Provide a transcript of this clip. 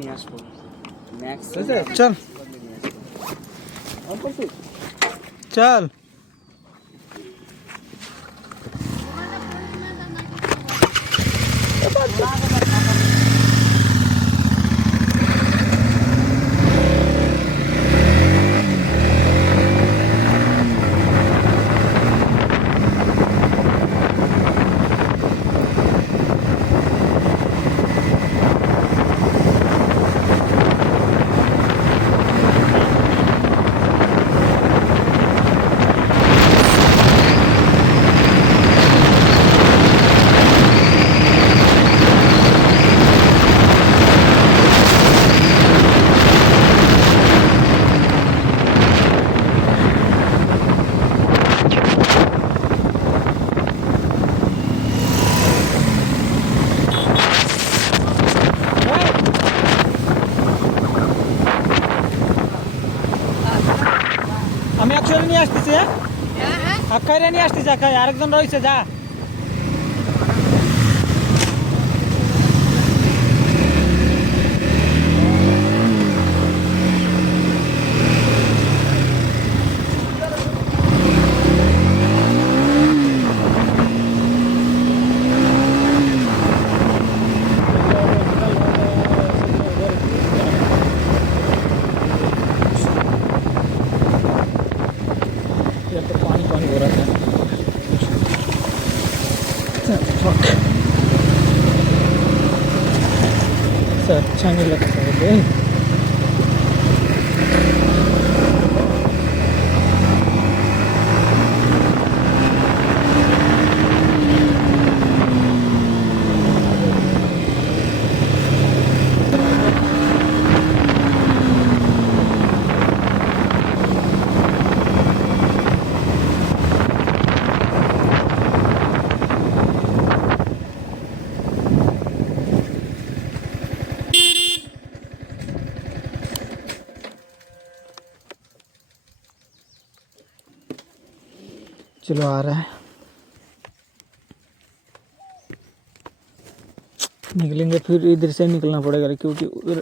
নিয়ে আসবো ম্যাক্স চল চল আমি একশোরে নিয়ে আসতেছি আখাইরে নিয়ে আসতেছি আখাই আরেকজন রয়েছে যা पानी पानी हो रहा है सर अच्छा नहीं लगता है चलो आ रहा है निकलेंगे फिर इधर से निकलना पड़ेगा क्योंकि उधर